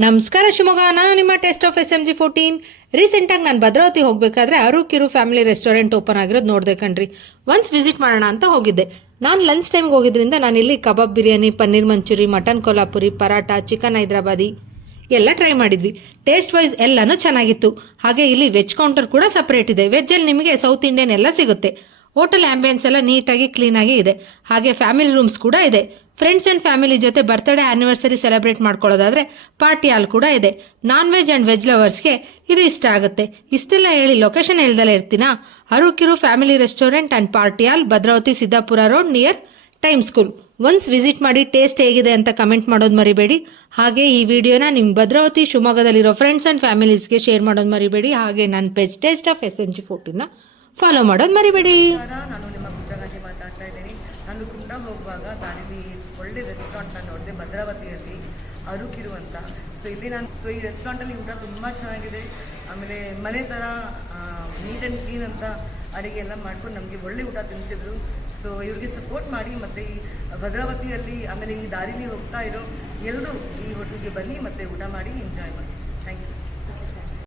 ನಮಸ್ಕಾರ ಶಿವಮೊಗ್ಗ, ನಾನು ನಿಮ್ಮ ಟೆಸ್ಟ್ ಆಫ್ SMG14. ರೀಸೆಂಟಾಗಿ ನಾನು ಭದ್ರಾವತಿ ಹೋಗಬೇಕಾದ್ರೆ ಅರುಕಿರು ಫ್ಯಾಮಿಲಿ ರೆಸ್ಟೋರೆಂಟ್ ಓಪನ್ ಆಗಿರೋದು ನೋಡಿದೆ ಕಣ್ರಿ. ಒನ್ಸ್ ವಿಸಿಟ್ ಮಾಡೋಣ ಅಂತ ಹೋಗಿದ್ದೆ. ನಾನು ಲಂಚ್ ಟೈಮ್ಗೆ ಹೋಗಿದ್ರಿಂದ ನಾನು ಇಲ್ಲಿ ಕಬಾಬ್ ಬಿರಿಯಾನಿ, ಪನ್ನೀರ್ ಮಂಚೂರಿ, ಮಟನ್ ಕೊಲ್ಹಾಪುರಿ, ಪರಾಟ, ಚಿಕನ್ ಹೈದ್ರಾಬಾದಿ ಎಲ್ಲ ಟ್ರೈ ಮಾಡಿದ್ವಿ. ಟೇಸ್ಟ್ ವೈಸ್ ಎಲ್ಲನೂ ಚೆನ್ನಾಗಿತ್ತು. ಹಾಗೆ ಇಲ್ಲಿ ವೆಜ್ ಕೌಂಟರ್ ಕೂಡ ಸಪ್ರೇಟ್ ಇದೆ. ವೆಜ್ಜಲ್ಲಿ ನಿಮಗೆ ಸೌತ್ ಇಂಡಿಯನ್ ಎಲ್ಲ ಸಿಗುತ್ತೆ. ಹೋಟೆಲ್ ಆಂಬಿಯನ್ಸ್ ಎಲ್ಲ ನೀಟಾಗಿ ಕ್ಲೀನಾಗಿ ಇದೆ. ಹಾಗೆ ಫ್ಯಾಮಿಲಿ ರೂಮ್ಸ್ ಕೂಡ ಇದೆ. ಫ್ರೆಂಡ್ಸ್ ಆ್ಯಂಡ್ ಫ್ಯಾಮಿಲಿ ಜೊತೆ ಬರ್ತ್ಡೇ ಆ್ಯನಿವರ್ಸರಿ ಸೆಲೆಬ್ರೇಟ್ ಮಾಡ್ಕೊಳ್ಳೋದಾದರೆ ಪಾರ್ಟಿ ಹಾಲ್ ಕೂಡ ಇದೆ. ನಾನ್ ವೆಜ್ ಆ್ಯಂಡ್ ವೆಜ್ ಲವರ್ಸ್ಗೆ ಇದು ಇಷ್ಟ ಆಗುತ್ತೆ. ಇಷ್ಟೆಲ್ಲ ಹೇಳಿ ಲೊಕೇಶನ್ ಹೇಳ್ದಲ್ಲೇ ಇರ್ತೀನಾ? Arukiru family restaurant and party hall, Bhadravati Siddapura road near time school. Once visit ಮಾಡಿ ಟೇಸ್ಟ್ ಹೇಗಿದೆ ಅಂತ ಕಮೆಂಟ್ ಮಾಡೋದು ಮರಿಬೇಡಿ. ಹಾಗೆ ಈ ವಿಡಿಯೋನ ನಿಮ್ಮ ಭದ್ರಾವತಿ ಶಿವಮೊಗ್ಗದಲ್ಲಿರೋ ಫ್ರೆಂಡ್ಸ್ ಆ್ಯಂಡ್ ಫ್ಯಾಮಿಲೀಸ್ಗೆ ಶೇರ್ ಮಾಡೋದು ಮರಿಬೇಡಿ. ಹಾಗೆ ನನ್ನ ಪೇಜ್ ಟೇಸ್ಟ್ ಆಫ್ SMG14ನ ಫಾಲೋ ಮಾಡೋದು ಮರಿಬೇಡಿ. ನಾನು ನಿಮ್ಮ ಪೂಜಾಗಾಂಧಿ ಮಾತಾಡ್ತಾ ಇದ್ದೀನಿ. ನಾನು ಕುಂಡ ಹೋಗುವಾಗ ದಾರಿಲಿ ಒಳ್ಳೆ ರೆಸ್ಟೋರೆಂಟ್ನ ನೋಡಿದೆ ಭದ್ರಾವತಿಯಲ್ಲಿ, ಅರುಕಿರು ಅಂತ. ಈ ರೆಸ್ಟೋರೆಂಟಲ್ಲಿ ಊಟ ತುಂಬ ಚೆನ್ನಾಗಿದೆ. ಆಮೇಲೆ ಮನೆ ಥರ ನೀಟ್ ಆ್ಯಂಡ್ ಕ್ಲೀನ್ ಅಂತ ಅಡುಗೆ ಎಲ್ಲ ಮಾಡ್ಕೊಂಡು ನಮಗೆ ಒಳ್ಳೆ ಊಟ ತಿನ್ನಿಸಿದ್ರು. ಸೊ ಇವ್ರಿಗೆ ಸಪೋರ್ಟ್ ಮಾಡಿ, ಮತ್ತು ಈ ಭದ್ರಾವತಿಯಲ್ಲಿ ಆಮೇಲೆ ಈ ದಾರಿಲಿ ಹೋಗ್ತಾ ಇರೋ ಎಲ್ಲರೂ ಈ ಹೋಟೆಲ್ಗೆ ಬನ್ನಿ ಮತ್ತು ಊಟ ಮಾಡಿ ಎಂಜಾಯ್ ಮಾಡಿ. Thank you.